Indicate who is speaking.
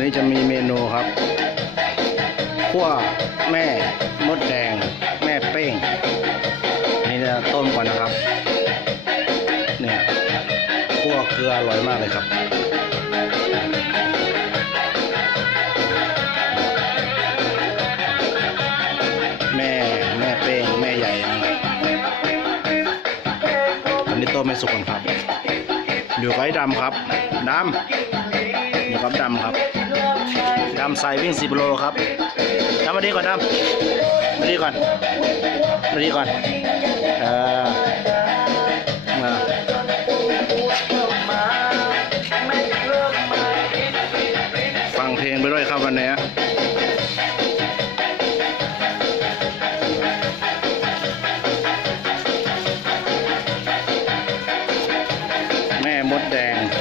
Speaker 1: วันนี้จะมีเมนูครับขั้วแม่มดแดง แม่เป้ง นี่จะต้มก่อนนะครับ เนี่ยคั่วเกลืออร่อยมากเลยครับแม่แม่เป้งแม่ใหญ่อันนี้ต้มไม่สุกก่อนครับ อยู่กับไอ้ดำครับ ดำ นี่ครับดำครับดำใส่วิ่งสิบโลครับดำมาดีก่อนดำมาดีก่อนมาดีก่อนเออฟังเพลงไปด้วยครับวันนี้แม่มดแดง